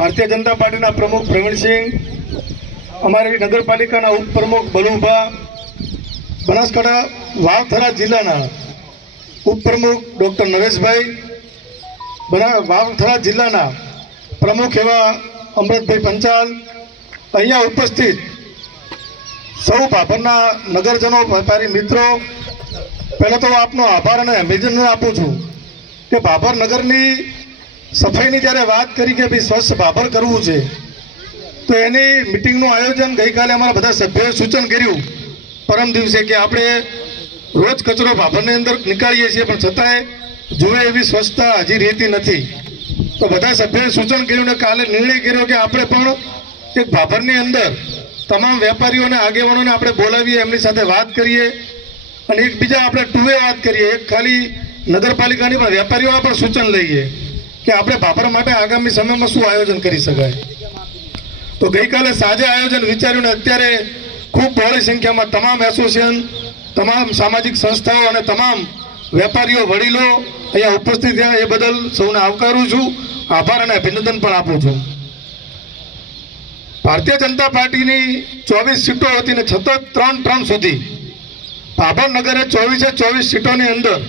ભારતીય જનતા પાર્ટીના પ્રમુખ પ્રવીણસિંહ, અમારી નગરપાલિકાના ઉપપ્રમુખ બલુભા, બનાસકાંઠા વાવથરા જિલ્લાના ઉપપ્રમુખ ડૉક્ટર નરેશભાઈ, વાવથરા જિલ્લાના પ્રમુખ એવા અમૃતભાઈ પંચાલ, અહીંયા ઉપસ્થિત સૌ ભાભરના નગરજનો, વેપારી મિત્રો, પહેલાં તો આપનો આભાર અને અભિનંદન આપું છું કે ભાભર નગરની સફાઈની જ્યારે વાત કરી કે ભાઈ સ્વચ્છ ભાભર કરવું છે, તો એની મિટિંગનું આયોજન ગઈકાલે અમારા બધા સભ્યોએ સૂચન કર્યું પરમ દિવસે કે આપણે રોજ કચરો ભાભરની અંદર નીકાળીએ છીએ, પણ છતાંય જોવે એવી સ્વચ્છતા હજી રહેતી નથી. તો બધા સભ્યોએ સૂચન કર્યું ને કાલે નિર્ણય કર્યો કે આપણે પણ એક ભાભરની અંદર તમામ વેપારીઓને, આગેવાનોને આપણે બોલાવીએ, એમની સાથે વાત કરીએ અને એકબીજા આપણે ટુવે વાત કરીએ. એક ખાલી નગરપાલિકાની પણ વેપારીઓના પણ સૂચન લઈએ કે આપણે ભાભર માટે આગામી સમયમાં શું આયોજન કરી શકાય. તો ગઈકાલે સાંજે આયોજન વિચાર્યું ને અત્યારે ખૂબ બહોળી સંખ્યામાં તમામ એસોસિએશન, તમામ સામાજિક સંસ્થાઓ અને તમામ વેપારીઓ, વડીલો અહીંયા ઉપસ્થિત થયા. એ બદલ સૌને આવકારું છું, આભાર અને અભિનંદન પણ આપું છું. ભારતીય જનતા પાર્ટીની 24 સીટો હતી ને છતાં 3 ટર્મ સુધી ભાભર નગરે 24 સીટોની અંદર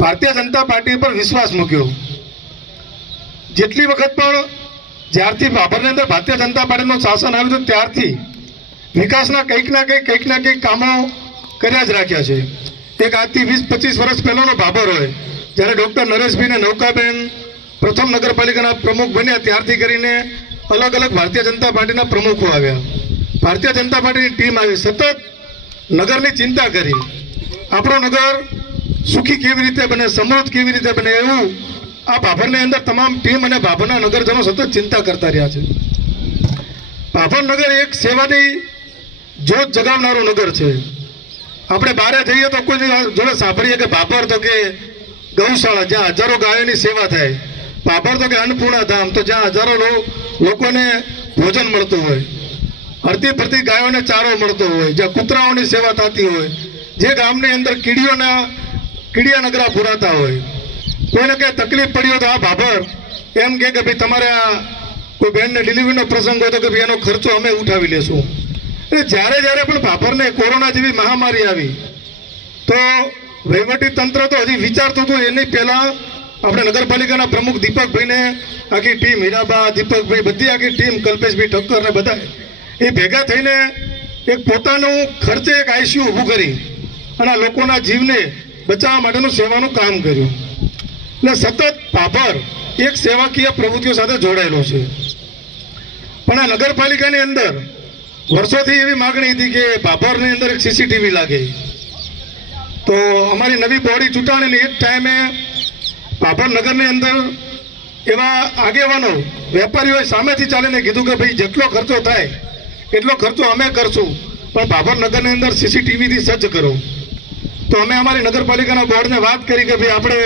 ભારતીય જનતા પાર્ટી પર વિશ્વાસ મૂક્યો. જેટલી વખત પણ જ્યારથી ભાભરની અંદર ભારતીય જનતા પાર્ટીનું શાસન આવ્યું હતું ત્યારથી વિકાસના કંઈક ના કંઈક કામો કર્યા જ રાખ્યા છે. એક આજથી 20-25 વર્ષ પહેલાંનો ભાભર હોય, જ્યારે ડૉક્ટર નરેશભાઈ ને નૌકાબેન પ્રથમ નગરપાલિકાના પ્રમુખ બન્યા ત્યારથી કરીને અલગ અલગ ભારતીય જનતા પાર્ટીના પ્રમુખો આવ્યા, ભારતીય જનતા પાર્ટીની ટીમ આવી, સતત નગરની ચિંતા કરી. આપણું નગર સુખી કેવી રીતે બને, સમૃદ્ધ કેવી રીતે બને, એવું આ ભાભરની અંદર તમામ ટીમ અને ભાભરના નગરજનો સતત ચિંતા કરતા રહ્યા છે. ભાભર નગર એક સેવાની જોત જગાવનારું નગર છે. આપણે બહાર જઈએ તો કોઈ જોડે સાંભળીએ કે ભાભર તો કે ગૌશાળા, જ્યાં હજારો ગાયોની સેવા થાય, ભાભર તો કે અન્નપૂર્ણા ધામ, તો જ્યાં હજારો લોકોને ભોજન મળતું હોય, હરતી ફરતી ગાયોને ચારો મળતો હોય, જ્યાં કૂતરાઓની સેવા થતી હોય, જે ગામની અંદર કીડિયા નગરા પુરાતા હોય. કોઈને કંઈ તકલીફ પડી હોય તો આ ભાભર એમ કે ભાઈ તમારે આ કોઈ બહેનને ડિલિવરીનો પ્રસંગ હોય તો કે ભાઈ એનો ખર્ચો અમે ઉઠાવી લેશું. એટલે જ્યારે પણ ભાભરને કોરોના જેવી મહામારી આવી તો વહીવટી તંત્ર તો હજી વિચારતું હતું. એની પહેલાં આપણે નગરપાલિકાના પ્રમુખ દીપકભાઈને આખી ટીમ, હીરાબા, દીપકભાઈ, બધી આખી ટીમ, કલ્પેશભાઈ ઠક્કર ને બધા એ ભેગા થઈને એક પોતાનું ખર્ચે એક આઈસીયુ ઊભું કરી અને આ લોકોના જીવને બચાવવા માટેનું સેવાનું કામ કર્યું. એટલે સતત ભાભર એક સેવાકીય પ્રવૃત્તિઓ સાથે જોડાયેલો છે. પણ આ નગરપાલિકાની અંદર વર્ષોથી એવી માગણી હતી કે ભાભરની અંદર એક સીસીટીવી લાગે. તો અમારી નવી બોડી ચૂંટાણીની એક ટાઈમે ભાભર નગરની અંદર એવા આગેવાનો, વેપારીઓએ સામેથી ચાલીને કીધું કે ભાઈ જેટલો ખર્ચો થાય એટલો ખર્ચો અમે કરશું, પણ ભાભર નગરની અંદર સીસીટીવીથી સજ્જ કરો. તો અમે અમારી નગરપાલિકાના બોર્ડને વાત કરી કે ભાઈ આપણે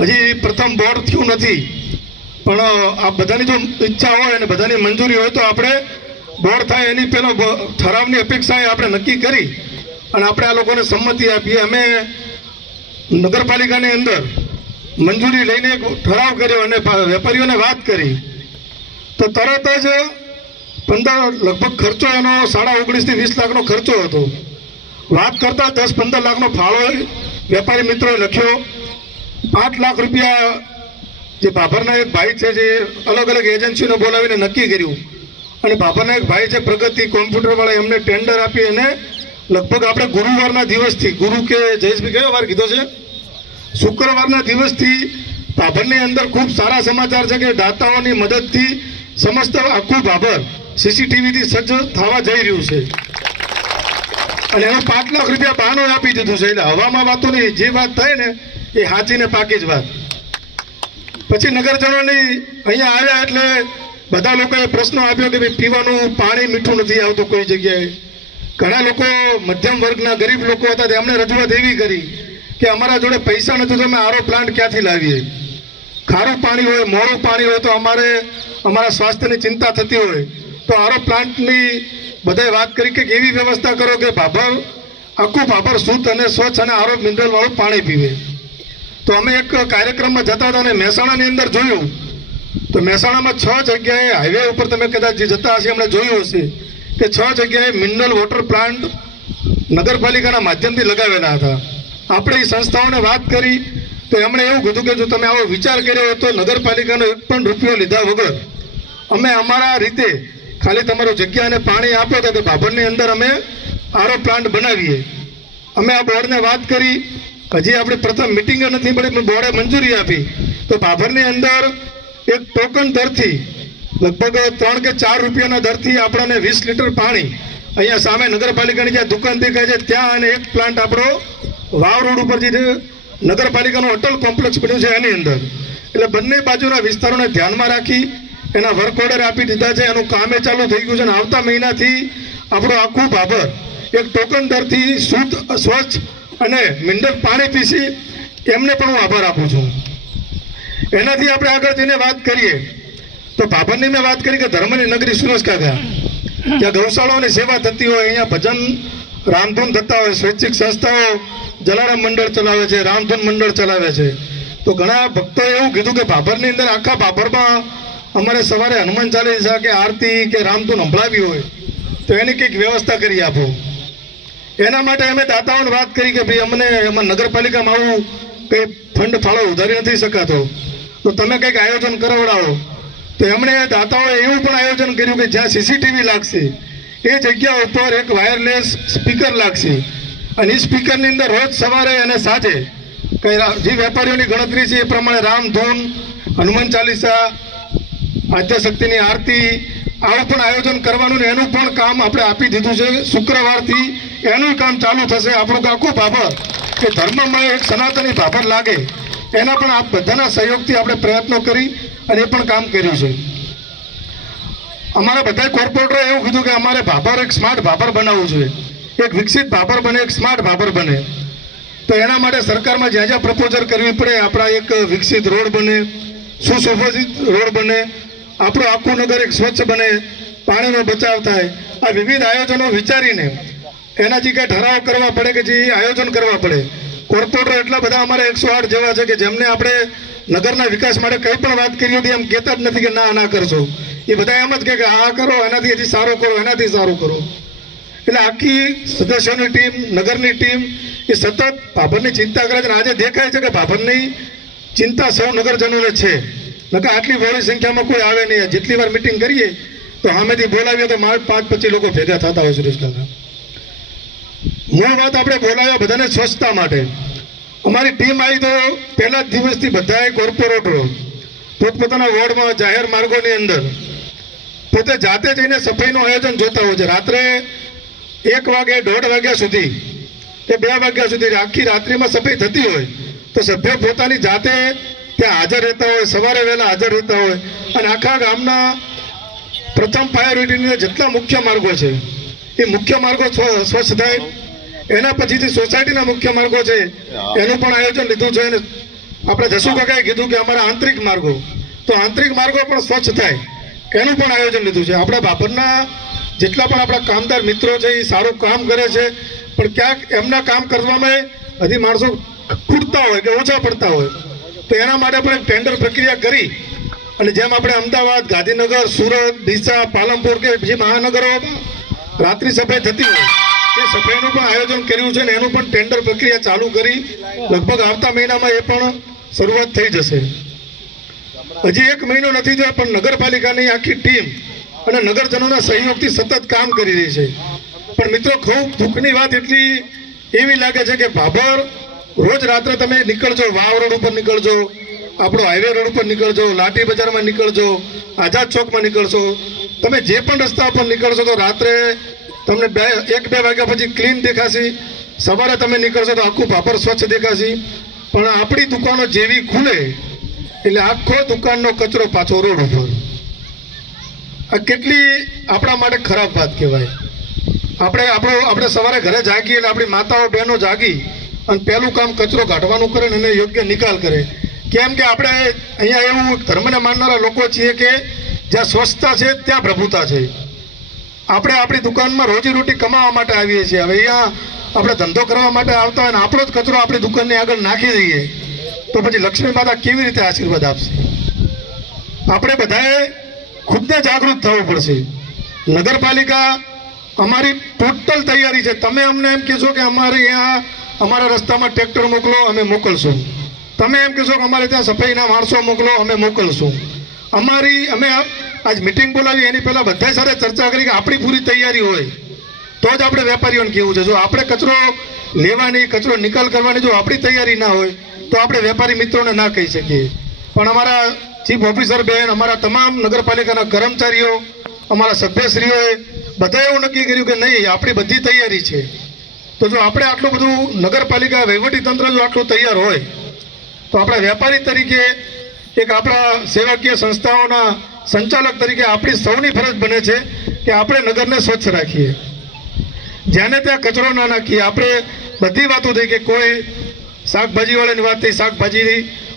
હજી પ્રથમ બોર્ડ થયું નથી, પણ આ બધાની જો ઈચ્છા હોય અને બધાની મંજૂરી હોય તો આપણે બોર્ડ થાય એની પહેલાં ઠરાવની અપેક્ષાએ આપણે નક્કી કરી અને આપણે આ લોકોને સંમતિ આપીએ. અમે નગરપાલિકાની અંદર મંજૂરી લઈને એક ઠરાવ કર્યો અને વેપારીઓને વાત કરી તો તરત જ લગભગ ખર્ચો એનો 19.5 થી 20 લાખનો ખર્ચો હતો. વાત કરતાં 10-15 લાખનો ફાળો વેપારી મિત્રોએ લખ્યો. 5 લાખ રૂપિયા જે ભાભરના એક ભાઈ છે જે અલગ અલગ એજન્સીઓને બોલાવીને નક્કી કર્યું અને ભાભરના એક ભાઈ છે પ્રગતિ કોમ્પ્યુટરવાળા, એમને ટેન્ડર આપી અને લગભગ આપણે ગુરુવારના દિવસથી, ગુરુ કે જયેશભાઈ કયો વાર કીધો છે, શુક્રવારના દિવસથી ભાભરની અંદર ખૂબ સારા સમાચાર છે કે દાતાઓની મદદથી સમસ્ત આખું ભાભર સીસીટીવીથી સજ્જ થવા જઈ રહ્યું છે અને એનો 5 લાખ રૂપિયા બહાનું આપી દીધું છે. એટલે હવામાં વાતો નહીં, જે વાત થાય ને એ સાચીને પાકી જ વાત. પછી નગરજનોની અહીંયા આવ્યા એટલે બધા લોકોએ પ્રશ્ન આપ્યો કે ભાઈ પીવાનું પાણી મીઠું નથી આવતું કોઈ જગ્યાએ. ઘણા લોકો મધ્યમ વર્ગના ગરીબ લોકો હતા, તેમણે રજૂઆત એવી કરી કે અમારા જોડે પૈસા નથી તો અમે આરો પ્લાન્ટ ક્યાંથી લાવીએ. ખારું પાણી હોય, મોડું પાણી હોય તો અમારા સ્વાસ્થ્યની ચિંતા થતી હોય તો આરો પ્લાન્ટની બધાએ વાત કરી કે એવી વ્યવસ્થા કરો કે આખું ભાભર શુદ્ધ અને સ્વચ્છ અને આરો મિનરલવાળું પાણી પીવે. તો અમે એક કાર્યક્રમમાં જતા હતા અને મહેસાણાની અંદર જોયું તો મહેસાણામાં 6 જગ્યાએ હાઈવે ઉપર તમે કદાચ જે જતા હશે એમણે જોયું હશે કે 6 જગ્યાએ મિનરલ વોટર પ્લાન્ટ નગરપાલિકાના માધ્યમથી લગાવેલા હતા. આપણે એ સંસ્થાઓને વાત કરી તો એમણે એવું કીધું કે જો તમે આવો વિચાર કર્યો હોય તો નગરપાલિકાનો 1 પણ રૂપિયો લીધા વગર અમે અમારા રીતે ખાલી તમારું જગ્યા અને પાણી આપો તો ભાભરની અંદર અમે આરો પ્લાન્ટ બનાવીએ. અમે આ બોર્ડને વાત કરી, હજી આપણે પ્રથમ મિટિંગ નથી મળી પણ બોર્ડે મંજૂરી આપી. તો ભાભરની અંદર એક ટોકન દરથી લગભગ 3 કે 4 રૂપિયાના દરથી આપણને 20 લીટર પાણી અહીંયા સામે નગરપાલિકાની જ્યાં દુકાન દેખાય છે ત્યાં અને એક પ્લાન્ટ આપણો વાવ રોડ ઉપર જે નગરપાલિકાનું અટલ કોમ્પ્લેક્સ બન્યું છે એની અંદર, એટલે બંને બાજુના વિસ્તારોને ધ્યાનમાં રાખી એના વર્ક ઓર્ડર આપી દીધા છે. એનું કામે ચાલુ થઈ ગયું છે અને આવતા મહિનાથી આપણું આખું ભાભર એક ટોકન દરથી શુદ્ધ, સ્વચ્છ અને મિનરલ પાણી પીસી એમને પણ હું આભાર આપું છું. એનાથી આપણે આગળ જઈને વાત કરીએ તો ભાભરની મેં વાત કરી કે ધર્મની નગરી સુરસકાકા, ત્યાં ગૌશાળાઓની સેવા થતી હોય, અહીંયા ભજન રામધૂન થતા હોય, સ્વૈચ્છિક સંસ્થાઓ જલારામ મંડળ ચલાવે છે, રામધૂન મંડળ ચલાવે છે. તો ઘણા ભક્તોએ એવું કીધું કે ભાભરની અંદર આખા ભાભરમાં અમારે સવારે હનુમાન ચાલીસા કે આરતી કે રામધૂન સંભળાવી હોય તો એની કંઈક વ્યવસ્થા કરી આપો. એના માટે અમે દાતાઓને વાત કરી કે ભાઈ અમને નગરપાલિકામાં આવું કંઈ ફંડ ફાળો ઉધારી નથી શકાતો, તો તમે કંઈક આયોજન કરાવડાવો. તો એમણે દાતાઓએ એવું પણ આયોજન કર્યું કે જ્યાં સીસીટીવી લાગશે એ જગ્યા ઉપર એક વાયરલેસ સ્પીકર લાગશે અને એ સ્પીકરની અંદર રોજ સવારે અને સાંજે કઈ જે વેપારીઓની ગણતરી છે એ પ્રમાણે રામધૂન, હનુમાન ચાલીસા, આદ્યશક્તિની આરતી આવું પણ આયોજન કરવાનું ને એનું પણ કામ આપણે આપી દીધું છે. શુક્રવારથી એનું કામ ચાલુ થશે. આપણું આખું ભાભર કે ધર્મમાં એક સનાતની ભાભર લાગે એના પણ આ બધાના સહયોગથી આપણે પ્રયત્નો કરી અને એ પણ કામ કર્યું છે. અમારા બધા કોર્પોરેટરોએ એવું કીધું કે અમારે ભાભર એક સ્માર્ટ ભાભર બનાવવું જોઈએ, એક વિકસિત ભાભર બને, એક સ્માર્ટ ભાભર બને. તો એના માટે સરકારમાં જ્યાં જ્યાં પ્રપોઝલ કરવી પડે, આપણા એક વિકસિત રોડ બને, સુશોભિત રોડ બને, આપણું આખું નગર એક સ્વચ્છ બને, પાણીનો બચાવ થાય, આ વિવિધ આયોજનો વિચારીને એનાથી કંઈ ઠરાવ કરવા પડે કે જે આયોજન કરવા પડે. કોર્પોરેટર એટલા બધા અમારે 108 જેવા છે કે જેમને આપણે નગરના વિકાસ માટે કંઈ પણ વાત કરી હતી એમ કહેતા જ નથી કે ના કરશો. એ બધા એમ જ કે આ કરો, એનાથી હજી સારું કરો, એનાથી સારું કરો. એટલે આખી સદસ્યોની ટીમ, નગરની ટીમ એ સતત ભાભરની ચિંતા કરે છે. અને આજે દેખાય છે કે ભાભરની ચિંતા સૌ નગરજનોને છે. નકર આટલી બહોળી સંખ્યામાં કોઈ આવે નહીં. જેટલી વાર મિટિંગ કરીએ તો સામેથી બોલાવીએ તો 5-25 લોકો ભેગા થતા હોય. સુરેશ કાકા, મૂળ વાત આપણે બોલાવ્યા બધાને સ્વચ્છતા માટે. અમારી ટીમ આવી તો પહેલા જ દિવસથી બધાએ કોર્પોરેટરો પોતપોતાના વોર્ડમાં જાહેર માર્ગોની અંદર પોતે જાતે જઈને સફાઈનું આયોજન જોતા હોય છે. રાત્રે 1 વાગે, 1:30 વાગ્યા સુધી કે 2 વાગ્યા સુધી આખી રાત્રિમાં સફાઈ થતી હોય તો સભ્યો પોતાની જાતે ત્યાં હાજર રહેતા હોય, સવારે વહેલા હાજર રહેતા હોય અને આખા ગામના પ્રથમ પ્રાયોરિટીના જેટલા મુખ્ય માર્ગો છે એ મુખ્ય માર્ગો સ્વચ્છ થાય. એના પછીથી સોસાયટીના મુખ્ય માર્ગો છે એનું પણ આયોજન લીધું છે. અને આપણે જસુ કાકાએ કીધું કે અમારા આંતરિક માર્ગો, તો આંતરિક માર્ગો પણ સ્વચ્છ થાય એનું પણ આયોજન લીધું છે. આપણા ભાભરના જેટલા પણ આપણા કામદાર મિત્રો છે એ સારું કામ કરે છે, પણ ક્યાંક એમના કામ કરવામાં હજી માણસો ખૂટતા હોય કે ઓછા પડતા હોય. તો એના માટે પણ એક ટેન્ડર પ્રક્રિયા કરી અને જેમ આપણે અમદાવાદ, ગાંધીનગર, સુરત, ડીસા, પાલનપુર કે જે મહાનગરોમાં રાત્રિ સફાઈ થતી હોય એ સફાઈનું પણ આયોજન કર્યું છે ને એનું પણ ટેન્ડર પ્રક્રિયા ચાલુ કરી લગભગ આવતા મહિનામાં એ પણ શરૂઆત થઈ જશે. હજી 1 મહિનો નથી થયો પણ નગરપાલિકાની આખી ટીમ અને નગરજનોના સહયોગથી સતત કામ કરી રહી છે. પણ મિત્રો, ખૂબ દુઃખની વાત એટલી એવી લાગે છે કે ભાભર રોજ રાત્રે તમે નીકળજો, વાવ રોડ ઉપર નીકળજો, આપણો હાઈવે રોડ ઉપર નીકળજો, લાઠી બજારમાં નીકળજો, આઝાદ ચોકમાં નીકળશો, તમે જે પણ રસ્તા પર નીકળશો તો રાત્રે તમને 1-2 વાગ્યા પછી ક્લીન દેખાશે. સવારે તમે નીકળશો તો આખું ભાભર સ્વચ્છ દેખાશે. પણ આપણી દુકાનો જેવી ખુલે એટલે આખો દુકાનનો કચરો પાછો રોડ ઉપર. આ કેટલી આપણા માટે ખરાબ વાત કહેવાય. આપણે સવારે ઘરે જાગીએ એટલે આપણી માતાઓ બહેનો જાગી અને પહેલું કામ કચરો કાઢવાનું કરે ને એને યોગ્ય નિકાલ કરે. કેમ કે આપણે અહીંયા એવું ધર્મને માનનારા લોકો છીએ કે જ્યાં સ્વચ્છતા છે ત્યાં પ્રભુતા છે. આપણે આપણી દુકાનમાં રોજીરોટી કમાવા માટે આવીએ છીએ. હવે અહીંયા આપણે ધંધો કરવા માટે આવતા હોય ને આપણો જ કચરો આપણી દુકાનની આગળ નાખી દઈએ તો પછી લક્ષ્મી માતા કેવી રીતે આશીર્વાદ આપશે? આપણે બધાએ ખુદને જાગૃત થવું પડશે. નગરપાલિકા અમારી ટોટલ તૈયારી છે. તમે અમને એમ કહેશો કે અમારે અહીંયા અમારા રસ્તામાં ટ્રેક્ટર મોકલો, અમે મોકલશું. તમે એમ કહેશો કે અમારે ત્યાં સફાઈના માણસો મોકલો, અમે મોકલશું. અમે આજ મિટિંગ બોલાવી એની પહેલાં બધા સાથે ચર્ચા કરી કે આપણી પૂરી તૈયારી હોય તો જ આપણે વેપારીઓને કહેવું છે. જો આપણે કચરો લેવાની, કચરો નિકાલ કરવાની જો આપણી તૈયારી ના હોય તો આપણે વેપારી મિત્રોને ના કહી શકીએ. પણ અમારા ચીફ ઓફિસર બેન, અમારા તમામ નગરપાલિકાના કર્મચારીઓ, અમારા સભ્યશ્રીઓએ બધાએ એવું નક્કી કર્યું કે નહીં, આપણી બધી તૈયારી છે. તો જો આપણે આટલું બધું નગરપાલિકા વહીવટીતંત્ર જો આટલું તૈયાર હોય તો આપણા વેપારી તરીકે, એક આપણા સેવાકીય સંસ્થાઓના સંચાલક તરીકે આપણી સૌની ફરજ બને છે કે આપણે નગરને સ્વચ્છ રાખીએ. જ્યાંને ત્યાં કચરો ના નાખીએ. આપણે બધી વાતો થઈ કે કોઈ શાકભાજીવાળાની વાત થઈ, શાકભાજી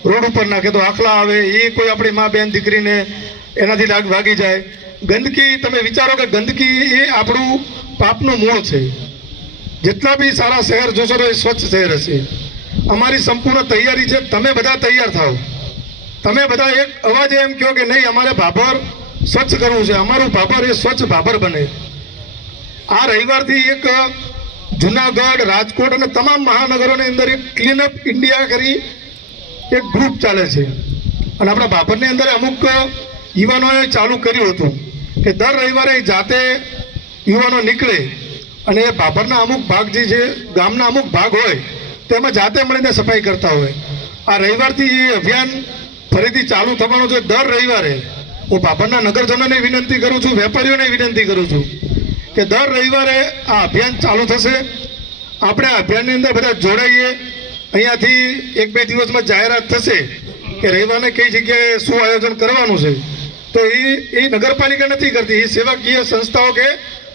રોડ ઉપર નાખે તો આખલા આવે, એ કોઈ આપણી મા બેન દીકરીને એનાથી લાગ વાગી જાય. ગંદકી, તમે વિચારો કે ગંદકી એ આપણું પાપનું મૂળ છે. જેટલા બી સારા શહેર જોશો તો એ સ્વચ્છ શહેર હશે. અમારી સંપૂર્ણ તૈયારી છે. તમે બધા તૈયાર થાઓ. તમે બધા એક અવાજે એમ કહો કે નહીં, અમારે ભાભર સ્વચ્છ કરવું છે. અમારું ભાભર એ સ્વચ્છ ભાભર બને. આ રવિવારથી એક જુનાગઢ, રાજકોટ અને તમામ મહાનગરોની અંદર એક ક્લીનઅપ ઇન્ડિયા કરી એક ગ્રુપ ચાલે છે. અને આપણા ભાભરની અંદર અમુક યુવાનોએ ચાલુ કર્યું હતું કે દર રવિવારે જાતે યુવાનો નીકળે અને એ ભાભરના અમુક ભાગ જે છે, ગામના અમુક ભાગ હોય તેમાં જાતે મળીને સફાઈ કરતા હોય. આ રવિવારથી એ અભિયાન ફરીથી ચાલુ થવાનું છે. દર રવિવારે હું ભાભરના નગરજનોને વિનંતી કરું છું, વેપારીઓને વિનંતી કરું છું કે દર રવિવારે આ અભિયાન ચાલુ થશે. આપણે આ અભિયાનની અંદર બધા જોડાઈએ. અહીંયાથી 1-2 દિવસમાં જાહેરાત થશે કે રવિવારે કઈ જગ્યાએ શું આયોજન કરવાનું છે. તો એ નગરપાલિકા નથી કરતી, એ સેવાકીય સંસ્થાઓ કે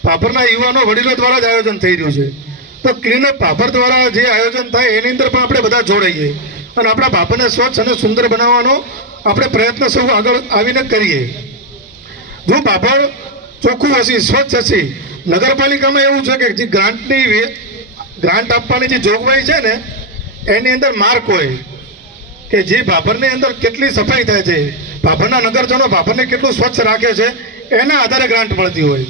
ભાભરના યુવાનો, વડીલો દ્વારા જ આયોજન થઈ રહ્યું છે. તો ક્લીનઅપ ભાભર દ્વારા જે આયોજન થાય એની અંદર પણ આપણે બધા જોડાઈએ અને આપણા ભાભરને સ્વચ્છ અને સુંદર બનાવવાનો આપણે પ્રયત્ન સૌ આગળ આવીને કરીએ. જો ભાભર ચોખ્ખું હશે, સ્વચ્છ હશે. નગરપાલિકામાં એવું છે કે જે ગ્રાન્ટ આપવાની જે જોગવાઈ છે ને એની અંદર માર્ક હોય કે જે ભાભરની અંદર કેટલી સફાઈ થાય છે, ભાભરના નગરજનો ભાભરને કેટલું સ્વચ્છ રાખે છે, એના આધારે ગ્રાન્ટ મળતી હોય.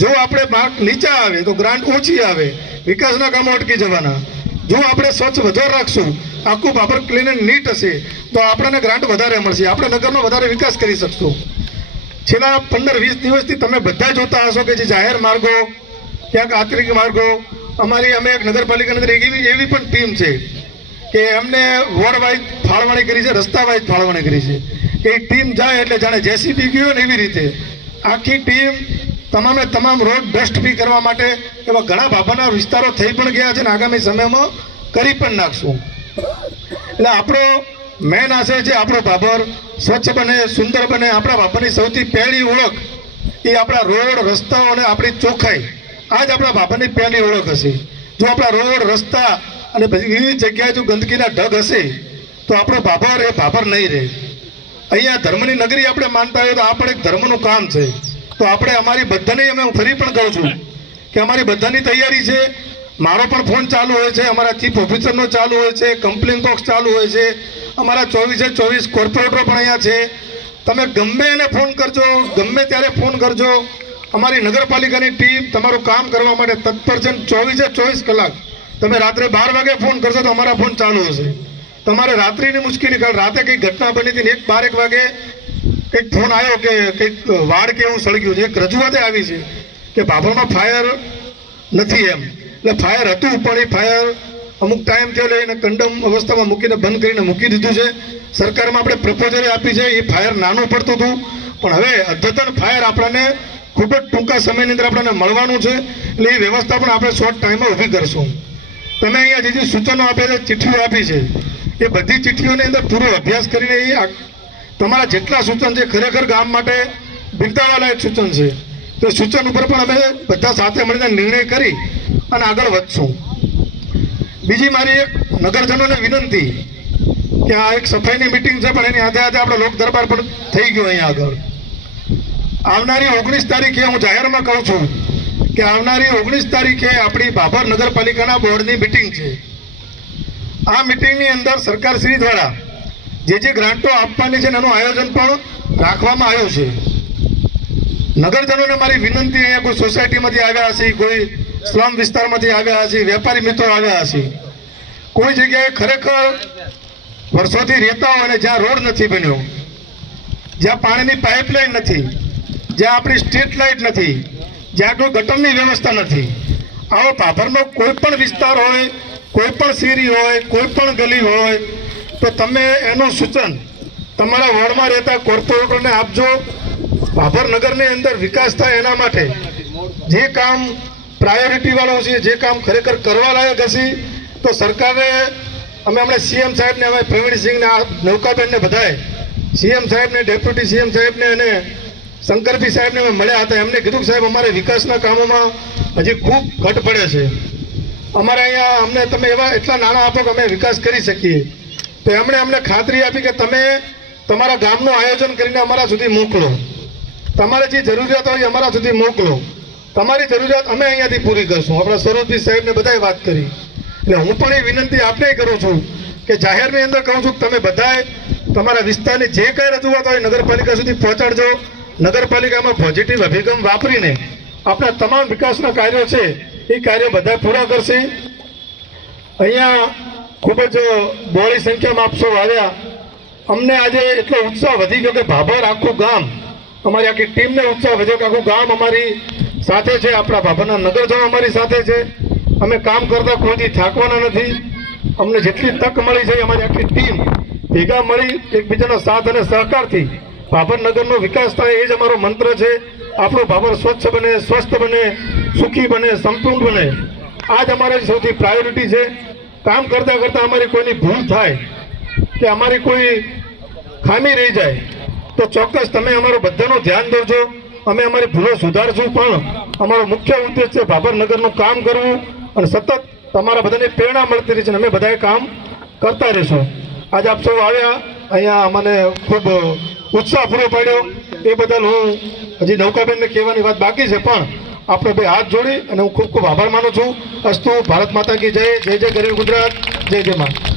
જો આપણે માર્ક નીચા આવે તો ગ્રાન્ટ ઓછી આવે, વિકાસના કામો અટકી જવાના. જો આપણે સ્વચ્છ વધારે રાખશું, આખું ભાભર ક્લીન એન્ડ નીટ હશે તો આપણને ગ્રાન્ટ વધારે મળશે, આપણે નગરનો વધારે વિકાસ કરી શકશું. છેલ્લા 15-20 દિવસથી તમે બધા જોતા હશો કે જે જાહેર માર્ગો, ક્યાંક આંતરિક માર્ગો, અમે એક નગરપાલિકાની અંદર એવી પણ ટીમ છે કે એમને વોર્ડ વાઇઝ ફાળવણી કરી છે, રસ્તા વાઇઝ ફાળવણી કરી છે કે એ ટીમ જાય એટલે જાણે જેસીબી ગયો ને એવી રીતે આખી ટીમ તમામે તમામ રોડ ડસ્ટ બી કરવા માટે એવા ઘણા ભાભરના વિસ્તારો થઈ પણ ગયા છે અને આગામી સમયમાં કરી પણ નાખશું. એટલે આપણો મેન આશય છે આપણો ભાભર સ્વચ્છ બને, સુંદર બને. આપણા ભાભરની સૌથી પહેલી ઓળખ એ આપણા રોડ, રસ્તાઓ અને આપણી ચોખ્ખાઈ. આ જ આપણા ભાભરની પહેલી ઓળખ હશે. જો આપણા રોડ, રસ્તા અને વિવિધ જગ્યાએ જો ગંદકીના ઢગ હશે તો આપણો ભાભર એ ભાભર નહીં રહે. અહીંયા ધર્મની નગરી આપણે માનતા હોય તો આ પણ એક ધર્મનું કામ છે. તો આપણે અમારી બધાની, હું ફરી પણ કહું છું કે અમારી બધાની તૈયારી છે. મારો પણ ફોન ચાલુ હોય છે, અમારા ચીફ ઓફિસરનો ચાલુ હોય છે, કમ્પ્લેન બોક્સ ચાલુ હોય છે, અમારા 24/24 કોર્પોરેટરો પણ અહીંયા છે. તમે ગમે એને ફોન કરજો, ગમે ત્યારે ફોન કરજો. અમારી નગરપાલિકાની ટીમ તમારું કામ કરવા માટે તત્પર છે. 24/24 કલાક તમે રાત્રે 12 વાગે ફોન કરશો તો અમારા ફોન ચાલુ હશે. તમારે રાત્રિની મુશ્કેલી, કાલ રાતે કંઈક ઘટના બની હતી ને 1-12 વાગે કંઈક ફોન આવ્યો કે કંઈક વાડ કે એવું સળગ્યું છે, એક રજૂઆતે આવી છે કે ભાભરમાં ફાયર નથી એમ. એટલે ફાયર હતું પણ એ ફાયર અમુક ટાઈમ થયો એટલે એને કન્ડમ અવસ્થામાં મૂકીને બંધ કરીને મૂકી દીધું છે. સરકારમાં આપણે પ્રપોઝલ આપી છે. એ ફાયર નાનું પડતું હતું પણ હવે અદ્યતન ફાયર આપણને ખૂબ જ ટૂંકા સમયની અંદર આપણને મળવાનું છે. એટલે એ વ્યવસ્થા પણ આપણે શોર્ટ ટાઈમમાં ઊભી કરશું. તમે અહીંયા જે સૂચનો આપ્યા છે, ચિઠ્ઠીઓ આપી છે, એ બધી ચિઠ્ઠીઓની અંદર પૂરો અભ્યાસ કરીને એ તમારા જેટલા સૂચન છે ખરેખર ગામ માટે બિરદાવાલાયક સૂચન છે. તો સૂચન ઉપર પણ અમે બધા સાથે મળીને નિર્ણય કરી અને આગળ વધશું. બીજી મારી એક નગરજનોને વિનંતી કે આ એક સફાઈની મિટિંગ છે પણ એની હાથે હાથે આપણો લોક દરબાર પણ થઈ ગયો. અહીંયા આગળ આવનારી 19 તારીખે હું જાહેરમાં કહું છું કે આવનારી 19 તારીખે આપણી ભાભર નગરપાલિકાના બોર્ડની મિટિંગ છે. આ મિટિંગની અંદર સરકારશ્રી દ્વારા જે ગ્રાન્ટો આપવાની છે એનું આયોજન પણ રાખવામાં આવ્યું છે. નગરજનોને મારી વિનંતી, અહીંયા કોઈ સોસાયટીમાંથી આવ્યા હશે, કોઈ સ્લમ વિસ્તારમાંથી આવ્યા હશે, વેપારી મિત્રો આવ્યા હશે, કોઈ જગ્યાએ ખરેખર વર્ષોથી રહેતા હોય અને જ્યાં રોડ નથી બન્યો, જ્યાં પાણીની પાઇપલાઇન નથી, જ્યાં આપણી સ્ટ્રીટ લાઇટ નથી, જ્યાં કોઈ ગટરની વ્યવસ્થા નથી, આવો ભાભરનો કોઈ પણ વિસ્તાર હોય, કોઈ પણ શેરી હોય, કોઈ પણ ગલી હોય, તો તમે એનું સૂચન તમારા વોર્ડમાં રહેતા કોર્પોરેટરને આપજો. ભાભર નગરની અંદર વિકાસ થાય એના માટે જે કામ પ્રાયોરિટી વાળું છે, જે કામ ખરેખર કરવા લાયક હશે, તો સરકારે અમે હમણાં સીએમ સાહેબને, અમે પ્રવીણસિંહને, નૌકાબેનને બધાએ સીએમ સાહેબને, ડેપ્યુટી સીએમ સાહેબને અને શંકરભી સાહેબને અમે મળ્યા હતા. એમને કીધું કે સાહેબ અમારે વિકાસના કામોમાં હજી ખૂબ ઘટ પડે છે, અમારે અહીંયા અમને તમે એવા એટલા નાણાં આપો કે અમે વિકાસ કરી શકીએ. તો એમણે અમને ખાતરી આપી કે તમે તમારા ગામનું આયોજન કરીને અમારા સુધી મોકલો, તમારે જે જરૂરિયાત હોય અમારા સુધી મોકલો, તમારી જરૂરિયાત અમે અહીંયાથી પૂરી કરશું. આપણા સ્વરૂપજી સાહેબને બધાએ વાત કરી. એટલે હું પણ એ વિનંતી આપને કરું છું કે જાહેરની અંદર કહું છું કે તમે બધાએ તમારા વિસ્તારની જે કંઈ રજૂઆત હોય નગરપાલિકા સુધી પહોંચાડજો. નગરપાલિકામાં પોઝિટિવ અભિગમ વાપરીને આપણા તમામ વિકાસના કાર્યો છે એ કાર્યો બધા પૂરા કરશે. અહીંયા ખૂબ જ બહોળી સંખ્યામાં આપ સૌ આવ્યા. અમને આજે એટલો ઉત્સાહ વધી ગયો કે ભાભર આખું ગામ, અમારી આખી ટીમને ઉત્સાહ વધ્યો કે આખું ગામ અમારી સાથે છે, આપણા ભાભરના નગરજનો અમારી સાથે છે. અમે કામ કરતા કોઈથી થાકવાના નથી. અમને જેટલી તક મળી છે અમારી આખી ટીમ ભેગા મળી એકબીજાનો સાથ અને સહકારથી ભાભર નગરનો વિકાસ થાય એ જ અમારો મંત્ર છે. આપણું ભાભર સ્વચ્છ બને, સ્વસ્થ બને, સુખી બને, સંપૂર્ણ બને, આ જ અમારી સૌથી પ્રાયોરિટી છે. કામ કરતાં કરતાં અમારી કોઈની ભૂલ થાય કે અમારી કોઈ ખામી રહી જાય તો ચોક્કસ તમે અમારો બધાનું ધ્યાન દોરજો. અમે અમારી ભૂલો સુધારશું, પણ અમારો મુખ્ય ઉદ્દેશ છે ભાભર નગરનું કામ કરવું અને સતત તમારા બધાને પ્રેરણા મળતી રહી છે. અમે બધાએ કામ કરતા રહીશું. આજે આપ સૌ આવ્યા, અહીંયા અમને ખૂબ ઉત્સાહ પૂરો પાડ્યો એ બદલ હું હજી નૌકાબેનને કહેવાની વાત બાકી છે, પણ આપણે બે હાથ જોડી અને હું ખૂબ ખૂબ આભાર માનું છું. અસ્તુ. ભારત માતા કી જય. જય જય ગરીબ ગુજરાત. જય જય મા.